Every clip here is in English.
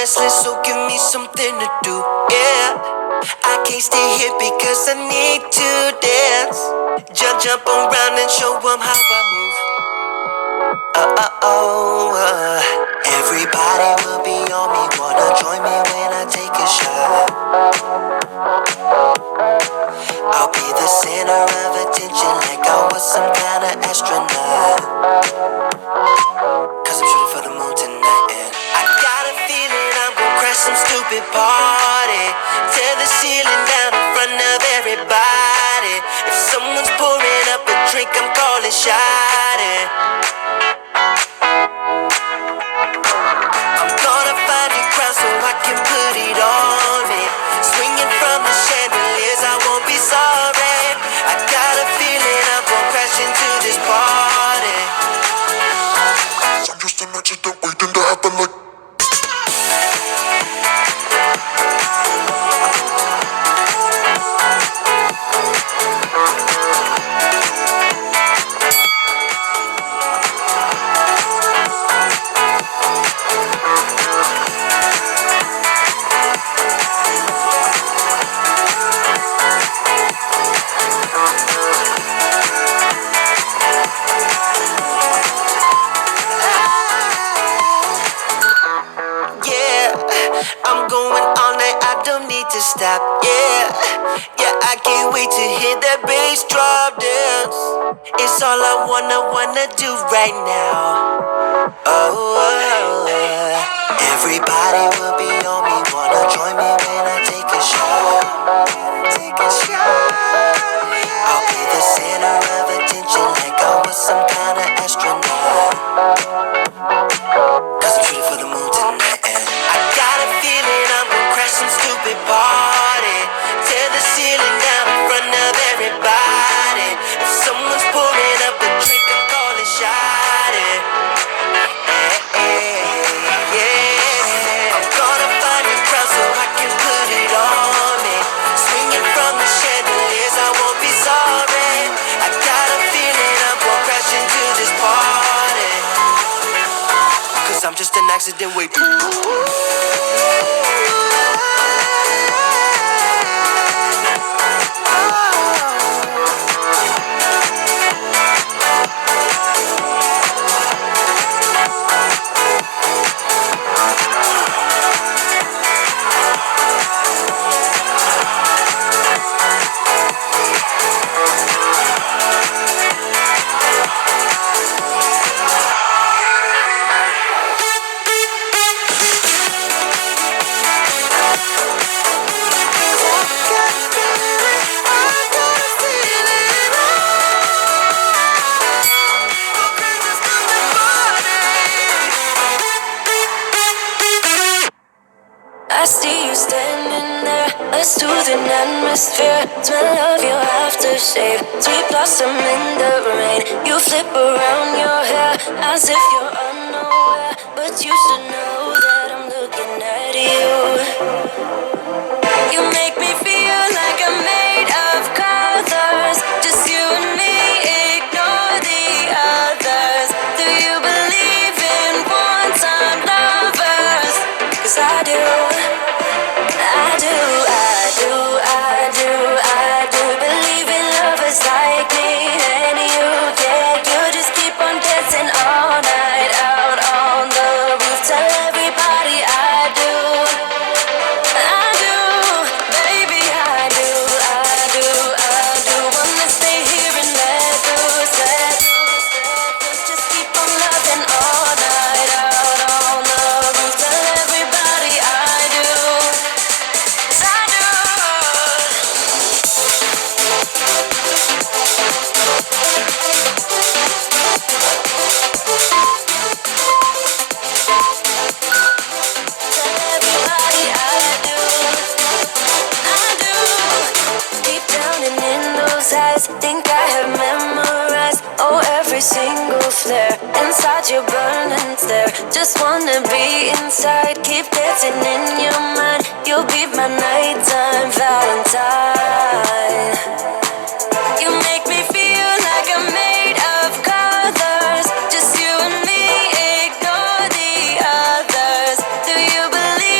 restless, so give me something to do. Yeah, I can't stay here because I need to dance. Jump around and show 'em how I move. Everybody will be on me, wanna join me when I take a shot. I'll be the center of attention like I was some kind of astronaut. Cause I'm shooting for the moon tonight, and I got a feeling I'm gonna crash some stupid party. Tear the ceiling down in front of everybody. If someone's pouring up a drink, I'm calling shawty. I'm gonna find a crowd so I can put it on me. Swinging from the chandeliers, I won't be sorry. I got a feeling I'm gonna crash into this party. I'm just an accident waiting to happen like. I'm going all night, I don't need to stop, yeah, I can't wait to hear that bass drop dance. It's all I wanna do right now. Everybody will be on me, wanna join me when I take a shot. I'll be the center of attention like I was some kind of astronaut. Cause I'm shooting for the moon tonight, and I got a feeling I'm gonna crash some stupid party. Tear the ceiling down in front of everybody. If someone's pouring up a drink, I'm calling shawty. Yeah. I'm gonna find a crowd so I can put it on me. Swinging from the chandeliers, I won't be sorry. I got a feeling I'm gonna crash into this party. Cause I'm just an accident waiting. I see you standing there, a soothing atmosphere. Smell of your aftershave, sweet blossom in the rain. You flip around your hair as if you're unaware, but you should know that I'm looking at you. You make me feel like I'm made of colors. Just you and me, ignore the others. Do you believe in one-time lovers? 'Cause I do. I do believe in lovers like me and you. Yeah, you just keep on dancing all night out on the roof. Tell everybody I do, baby, I do. Wanna stay here and let loose. Just keep on loving all night out on the roof. Tell everybody I do. Think I have memorized, every single flare inside your burning stare. Just wanna be inside, keep dancing in your mind. You'll be my nighttime Valentine. You make me feel like I'm made of colors. Just you and me, ignore the others. Do you believe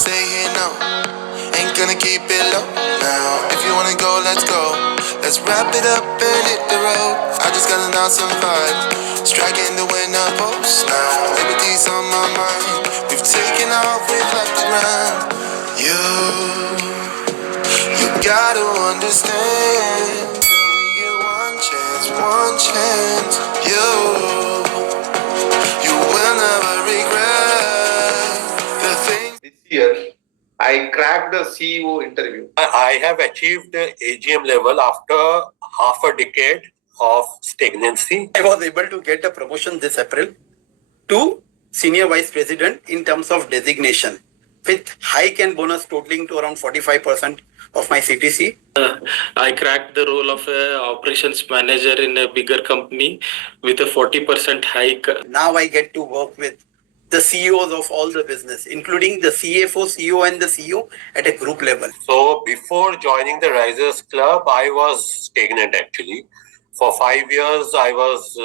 stay here, no. Ain't gonna keep it low now. If you wanna go, let's go. Let's wrap it up and hit the road. I just got an awesome vibe. Striking the winner post now. Liberty's on my mind. We've taken off, we've left the ground. You gotta understand that we get one chance, one chance. You will never regret the things. This year, I cracked the CEO interview. I have achieved the AGM level after half a decade of stagnancy. I was able to get a promotion this April to Senior Vice President in terms of designation, with hike and bonus totaling to around 45% of my CTC. I cracked the role of a operations manager in a bigger company with a 40% hike. Now I get to work with the CEOs of all the business, including the CFO, CEO, and the CEO at a group level. So before joining the Risers Club, I was stagnant actually. For 5 years, I was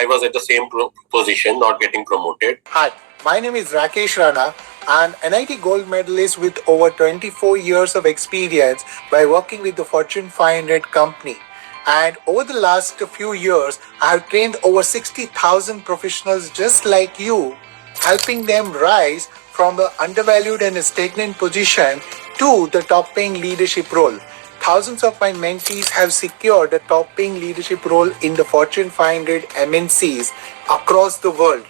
I was at the same position, not getting promoted. Hi, my name is Rakesh Rana, an NIT gold medalist with over 24 years of experience by working with the Fortune 500 company. And over the last few years, I have trained over 60,000 professionals just like you, helping them rise from the undervalued and stagnant position to the top paying leadership role. Thousands of my mentees have secured a top paying leadership role in the Fortune 500 MNCs across the world.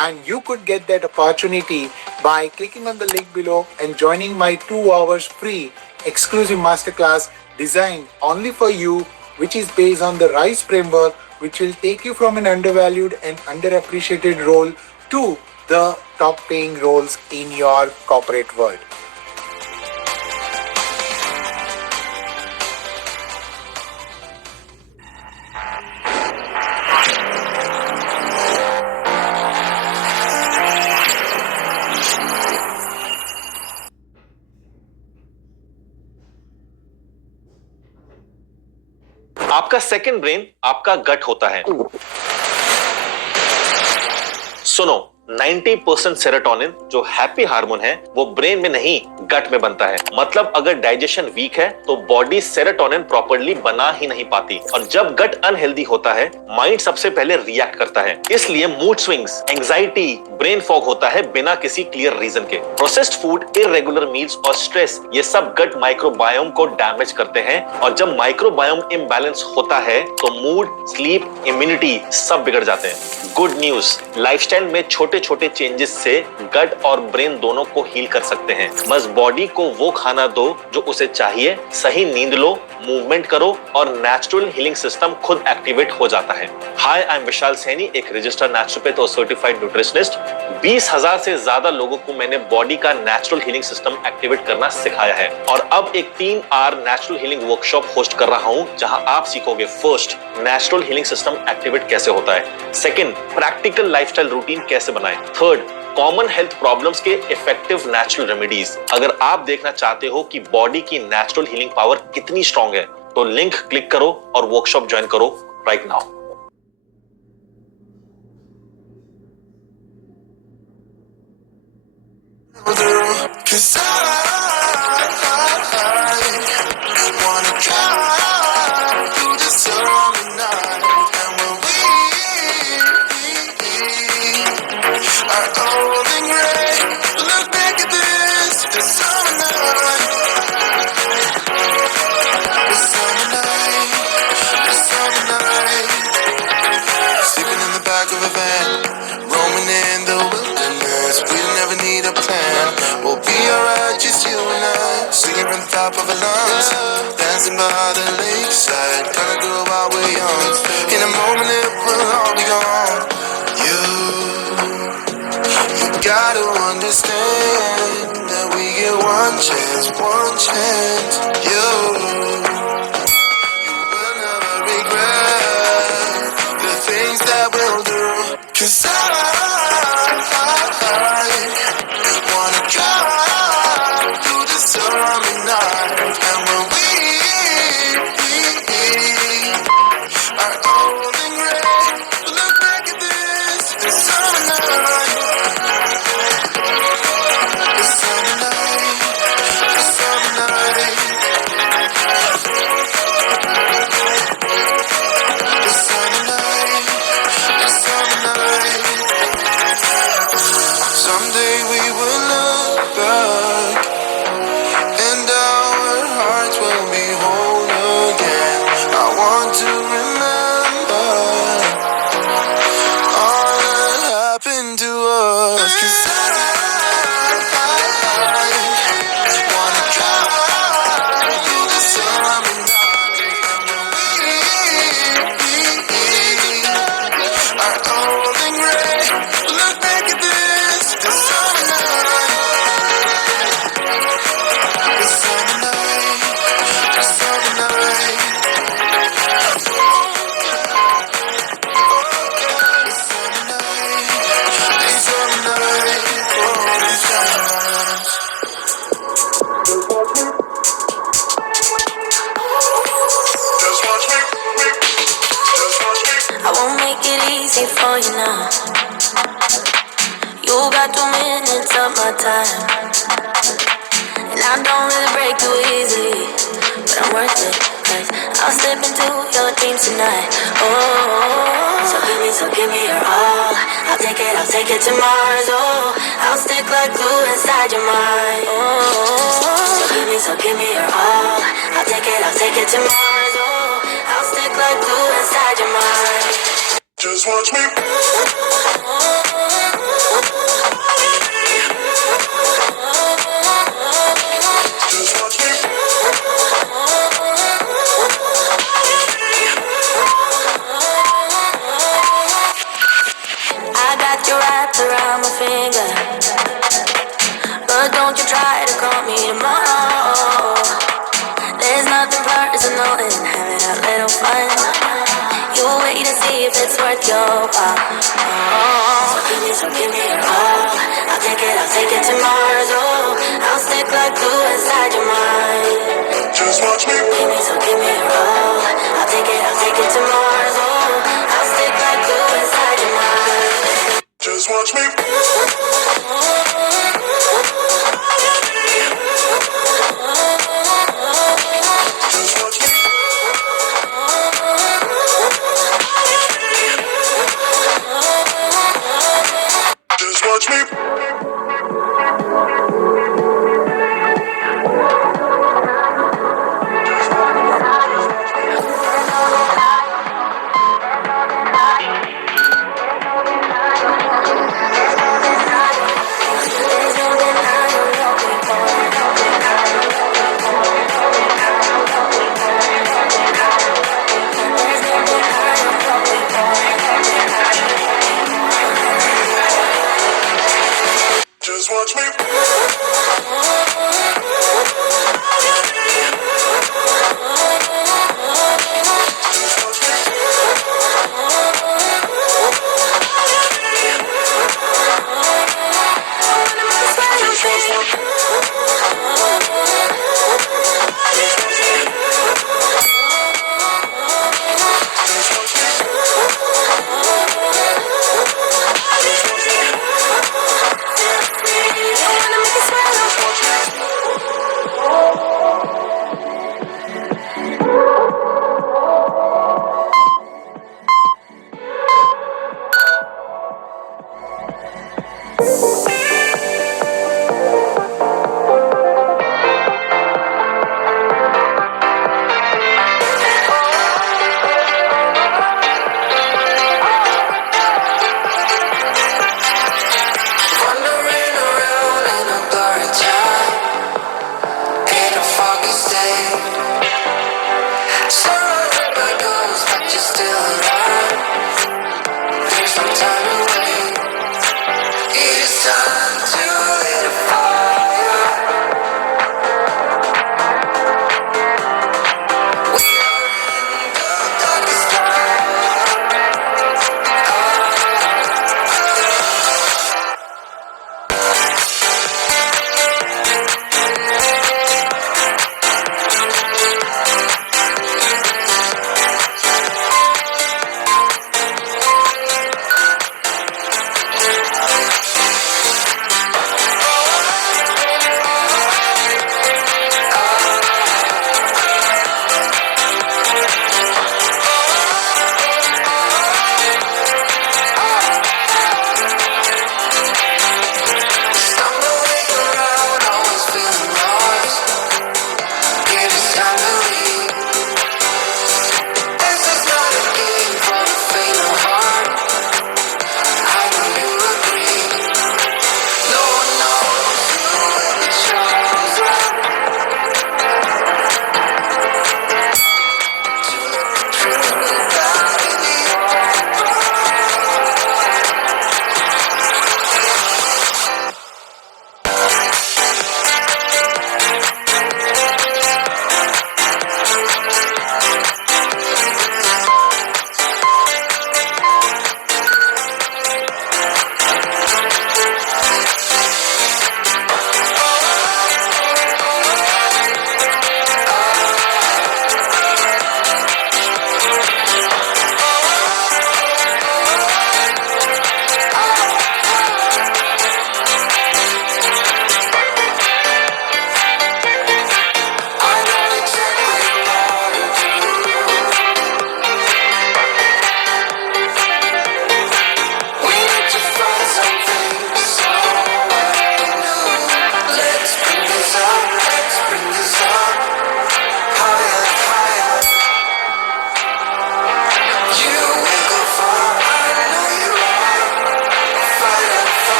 And you could get that opportunity by clicking on the link below and joining my 2 hours free exclusive masterclass designed only for you, which is based on the RISE framework, which will take you from an undervalued and underappreciated role to the top paying roles in your corporate world. आपका second brain आपका गट होता है। सुनो, 90% serotonin जो happy hormone है वो brain में नहीं गट में बनता है। मतलब अगर डाइजेशन वीक है तो बॉडी सेरोटोनिन प्रॉपर्ली बना ही नहीं पाती, और जब गट अनहेल्दी होता है माइंड सबसे पहले रिएक्ट करता है। इसलिए mood swings, anxiety, brain fog होता है बिना किसी क्लियर रीजन के। प्रोसेस्ड फूड, इररेगुलर मील्स और स्ट्रेस ये सब गट माइक्रोबायोम को डैमेज करते हैं, और जब माइक्रोबायोम इम्बैलेंस होता है तो मूड, स्लीप, इम्यूनिटी सब बिगड़ जाते हैं। गुड न्यूज, लाइफस्टाइल में छोटे छोटे चेंजेस से गट और ब्रेन दोनों को हील कर सकते हैं। बस बॉडी को वो खाना दो जो उसे चाहिए, सही नींद लो, मूवमेंट करो और नेचुरल हीलिंग सिस्टम खुद एक्टिवेट हो जाता है। हाय, आई एम विशाल सैनी, एक रजिस्टर्ड नेचुरोपैथ और सर्टिफाइड न्यूट्रिशनिस्ट। 20,000 से ज्यादा लोगों को मैंने बॉडी का नेचुरल हीलिंग सिस्टम एक्टिवेट करना सिखाया है, और अब एक 3 hour natural healing workshop host कर रहा हूं जहां आप सीखोगे first, natural healing system activate कैसे होता है, सेकंड, प्रैक्टिकल लाइफस्टाइल रूटीन कैसे बनाएं, थर्ड, कॉमन हेल्थ प्रॉब्लम्स के इफेक्टिव नेचुरल रेमेडीज। अगर आप देखना चाहते हो कि बॉडी की नेचुरल हीलिंग पावर कितनी स्ट्रांग है तो लिंक क्लिक करो और वर्कशॉप ज्वाइन करो right now. Top of a lungs, dancing by the lakeside, gonna do it while we're young. In a moment it will all be gone. You gotta understand that we get one chance, one chance. You will never regret the things that we'll do. 'Cause I wanna drive through the summer night, and when we are old and gray, look back at this, the summer night, the summer our golden rain. Look back at this, the summer night, the summer night, the summer night, the summer night, the summer night, oh, the summer night. Just watch me, just watch me. I won't make it easy for you now. You got 2 minutes of my time, and I don't really break too easily, but I'm worth it, cause I'll slip into your dreams tonight. Oh, so give me your all. I'll take it to Mars. Oh, I'll stick like glue inside your mind. Oh, so give me your all. I'll take it to Mars. Oh, I'll stick like glue inside your mind. Just watch me. Just watch me. I got you wrapped around my finger, but don't you try to call me tomorrow. There's nothing personal in having a little fun. You wait and see if it's worth your while. Oh, so give me your all. I'll take it to Mars. Oh, I'll stick like glue inside your mind. Just watch me. So give me your all. I'll take it to Mars. Oh, I'll stick like glue inside your mind. Just watch me. Just watch me. Just watch me. There's no denying what we want. There's no denying what we want. Just watch me. Wandering around in a blurry town, in a foggy state. Surrounded by ghosts, but you're still around. There's no time to wait. It is time to lit a fire. We are in the darkest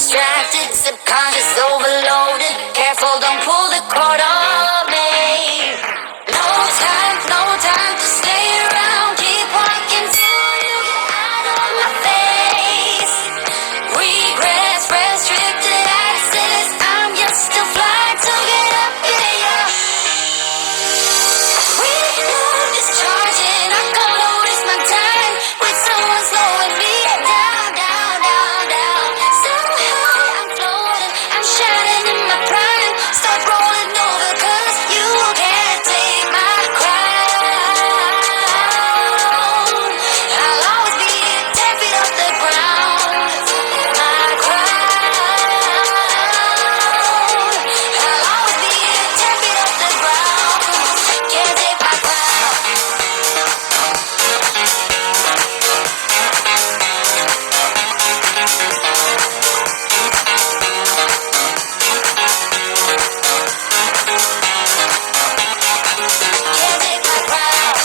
distracted, subconscious overloaded. Careful, don't pull the cord on me. No time to stay around. Keep walking till you get out of my face. Regrets, restricted access. I'm just a flight to get up in your reload, discharging. I can't waste my time with someone slowing me down, down, down, down. So high, I'm floating, I'm shining in my prime. Start rolling over 'cause you can't take my crown. I'll always be 10 feet off the ground. My crown. I'll always be 10 feet off the ground. Can't take my crown. Can't take my crown.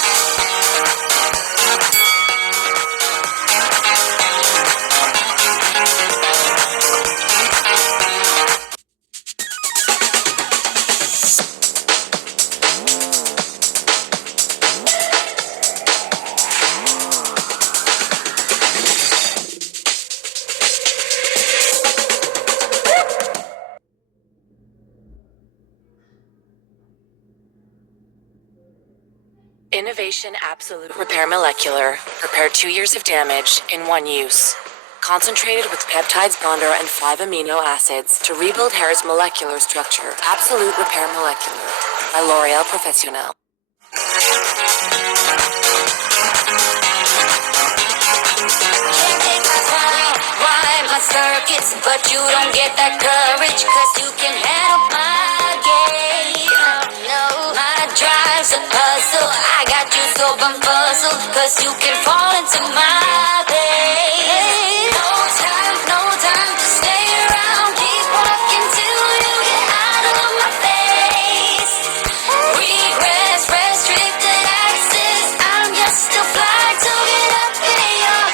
Innovation Absolute Repair Molecular. Repair 2 years of damage in one use. Concentrated with peptides, bonder, and 5 amino acids to rebuild hair's molecular structure. Absolute Repair Molecular by L'Oréal Professionnel. Wind my circuits, but you don't get that courage, 'cause you can handle my game. No, my drive's a puzzle. I got you so bumfuzzled, 'cause you can fall into my pain. No time to stay around. Keep walking till you get out of my face. Regrets, restricted access. I'm just a flight to get up in your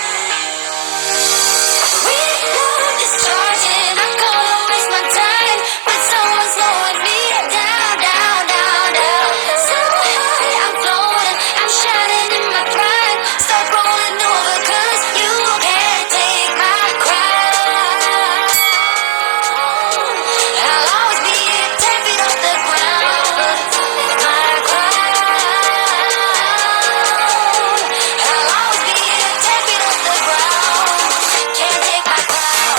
reload, discharging. I can't waste my time with someone slowing me down, down, down, down. So high, I'm floating, I'm shining in my prime. Start rolling over 'cause you can't take my crown. I'll always be 10 feet off the ground. My crown. I'll always be 10 feet off the ground. Can't take my crown.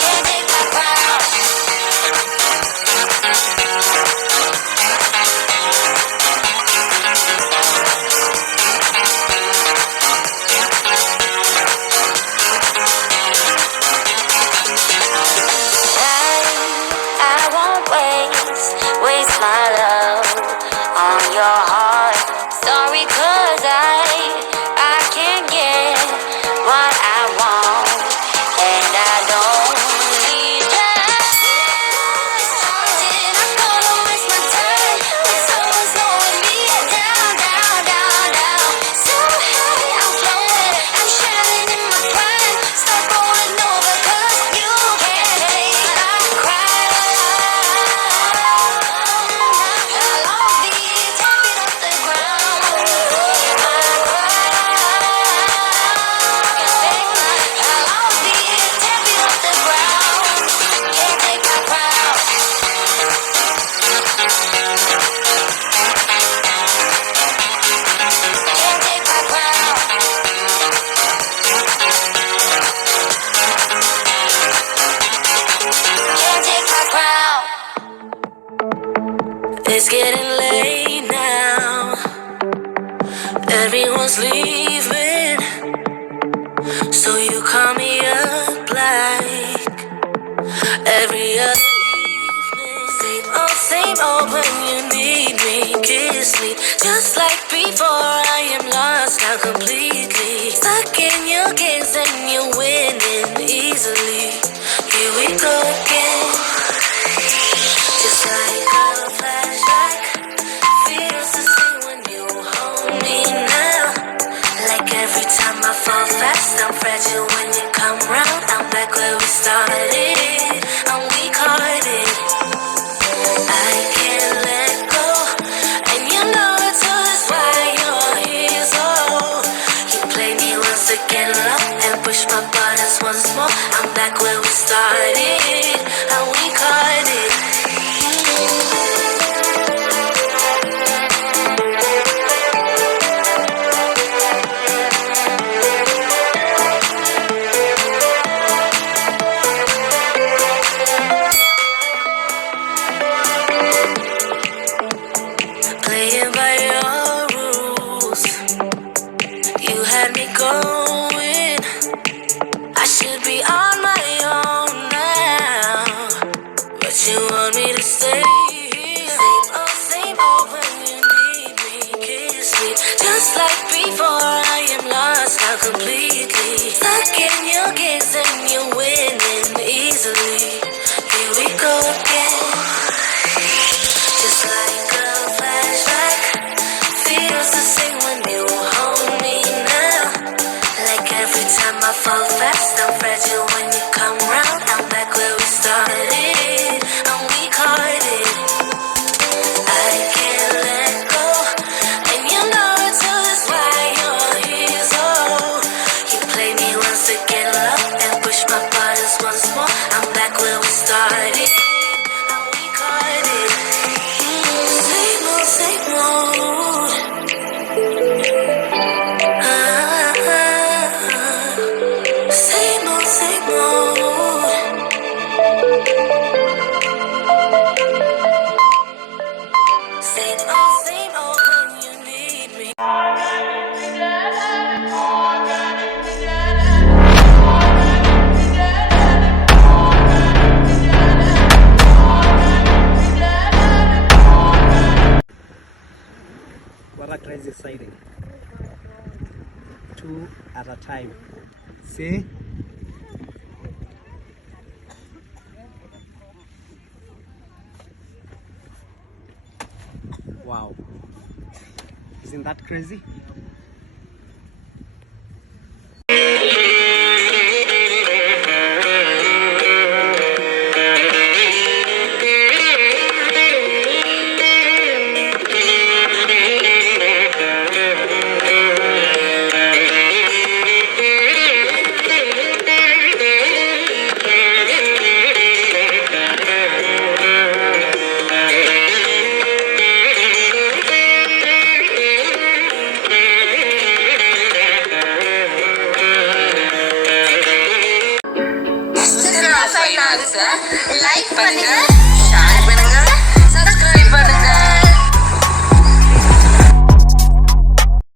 Can't take my crown. I won't waste my love on your heart. Sorry, 'cause I can't get what I want, and I don't need you. I can't waste my time with someone slowing me down, down, down, down. So high, I'm floating, I'm shining in my prime. Start rolling over 'cause you can't take my crown. I'll always be 10 feet off the ground. My crown. I'll always be 10 feet off the ground. Can't take my crown. Can't take my crown. Can't take my crown. It's getting late now. Everyone's leaving, so you call me up like every other evening. Same old when you need me. Kiss me just like before. I am lost now completely. Stuck in your games and you're winning easily. Here we go again. started, and we caught it. I can't let go, and you know it too. That's why you're here. So you play me once again, love, and push my buttons once more. I'm back where we started, and we caught it. Playing by your rules, you had me going. I should be on my own now, but you want me to stay here. Same old when you need me. Kiss me just like before. I am lost now completely. Stuck in your games and you're winning easily. Here we go again. Just like a flashback, feels the same when you hold me now. Like every time I fall fast, I'm fragile when you come round. I'm back where we started, and we caught it. I can't let go, and you know it too. That's why you're here. So you play me once again, love, and push my buttons once more. I'm back where we started, and we caught it. Same old, same old. Same old, same old. Same old when you need me. What a crazy sighting. 2 at a time. See? Wow. Isn't that crazy? SUSIRA Finance, like பண்ணுங்க